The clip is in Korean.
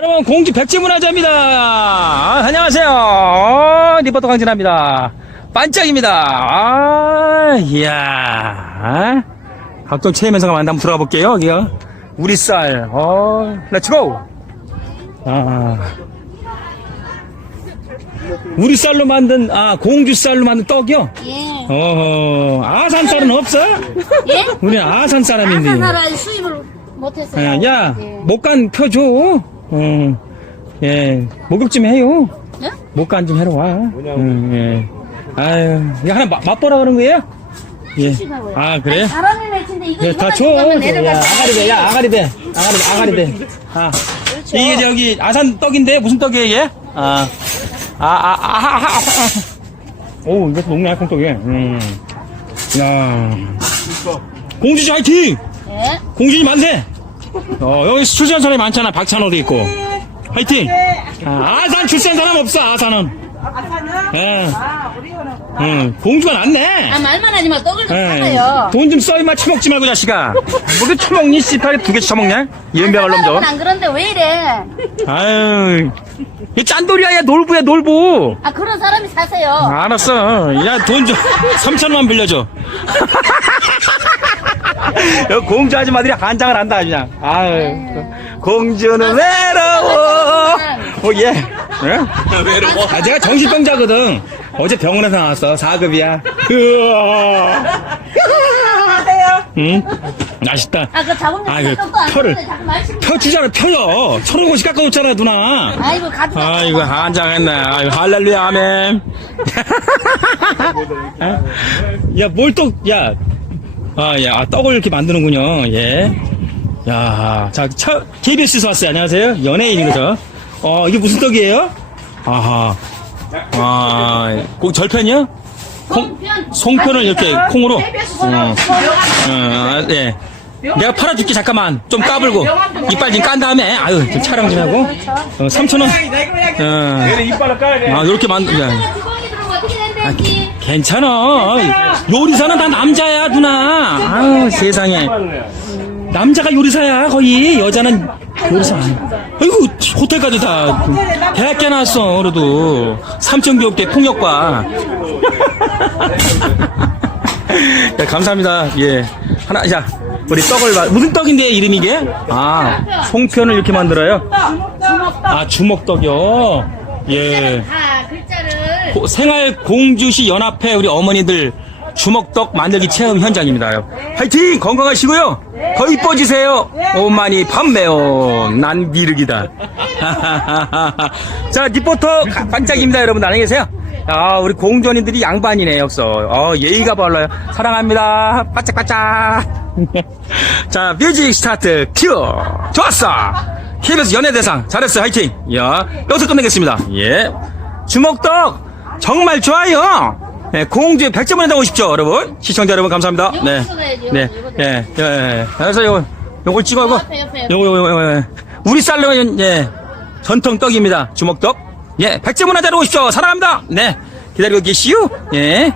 여러분 공주 백지문화자입니다. 아, 안녕하세요. 어, 리포터 강진합니다. 반짝입니다. 아, 이야. 아, 각종 체험 현상을 만나 한번 들어가 볼게요. 여기요. 우리 쌀. 어, 렛츠고. 아. 우리 쌀로 만든 아 공주 쌀로 만든 떡이요. 예. 어 아산 쌀은 없어? 예? 우리 아산 사람인데. 아사사라 수입을 못했어요. 예, 야, 예. 펴줘. 어, 예, 목욕 좀 해요. 예? 목간 좀 해러 와. 응, 예. 아유, 이거 하나 맛- 맛보라 그런 거예요? 예. 아, 그래요? 아니, 사람이 맺힌데 이거 네, 다 이거만 줘. 야, 내려가서 아가리배, 야, 아가리배. 아가리배, 아가리배. 아. 그렇죠. 이게 저기 아산 떡인데, 무슨 떡이에요, 이게? 아. 아, 아, 아, 아, 아, 아. 오, 이것도 녹네, 콩떡이. 음. 야. 공주씨 화이팅! 예. 공주님 만세! 어, 여기 출세한 사람이 많잖아. 박찬호도 있고. 화이팅! 아, 아산 출세한 사람 없어, 아산은. 예. 응, 공주가 낫네. 아 말만 하지 마 떡을 좀 예. 사가요. 돈 좀 써, 임마. 처먹지 말고, 자식아. 뭐그 처먹니? 씨팔에 두 개씩 처먹냐? 이은병을 놈 저. 안 그런데 왜 이래? 아유. 이 짠돌이야, 야, 놀부야, 놀부. 아 그런 사람이 사세요. 알았어. 야, 돈 좀, 3천원 빌려줘. 여기 공주 아줌마들이 한장을 한다, 그냥. 아유. 공주는 외로워. 어, 예. 예? 외로워. 아, 내가 정신병자거든. 어제 병원에서 나왔어. 4급이야. 응? 맛있다. 아그 아, 그 떡도 안 털을. 줬는데 자꾸 말씀. 펴주잖아, 펴요. 천원 원씩 깎아놓잖아, 누나. 아이고 가져가. 아이고 한장했네. 아이고 할렐루야 아멘. 야 뭘 또 야. 아, 야, 아, 떡을 이렇게 만드는군요. 예. 야, 자, 차, KBS에서 왔어요. 안녕하세요. 연예인이죠. 어, 이게 무슨 떡이에요? 아하. 아, 꼭 절편이요? 콩, 송편을 이렇게 콩으로. 어, 어, 예. 내가 팔아줄게, 잠깐만. 좀 까불고. 이빨 좀 깐 다음에, 아유, 좀 촬영 좀 하고. 어, 3,000원. 어, 이빨을 까야 돼. 아, 이렇게 만, 야. 주 괜찮아. 요리사는 다 남자야, 누나. 아유, 세상에. 남자가 요리사야, 거의. 여자는 요리사 아니야. 아이고, 호텔까지 다. 대학교 나왔어, 그래도. 삼천교육대 통역과. 네, 감사합니다. 예. 하나, 자, 우리 떡을, 마- 무슨 떡인데, 이름 이게? 아, 송편을 이렇게 만들어요? 아, 주먹떡이요? 예. 다 고- 생활 공주시 연합회 우리 어머니들 주먹떡 만들기 체험 현장입니다. 화이팅! 건강하시고요. 더 이뻐지세요. 오만이 판매요. 난 미륵이다. 자, 리포터 가- 반짝입니다. 여러분 안녕히 계세요. 아, 우리 공주언니들이 양반이네, 역서. 어, 예의가 발라요. 사랑합니다. 바짝바짝. 자, 뮤직 스타트 큐! 좋았어! KBS 연예대상 잘했어 화이팅! 야, 여기서 끝내겠습니다. 예. 주먹떡 정말 좋아요. 네, 공주의 백점을 한다고 오십시오, 여러분. 시청자 여러분 감사합니다. 네, 찍어야지, 네, 요거, 예, 예, 예. 그래서 요거 요걸 찍어 이거. 옆에, 옆에, 옆에. 요거 요거 요거. 예. 우리 쌀로 예 전통 떡입니다. 주먹떡. 예, 백점을 하자로 오십시오. 사랑합니다. 네, 기다리고 계시오. 예.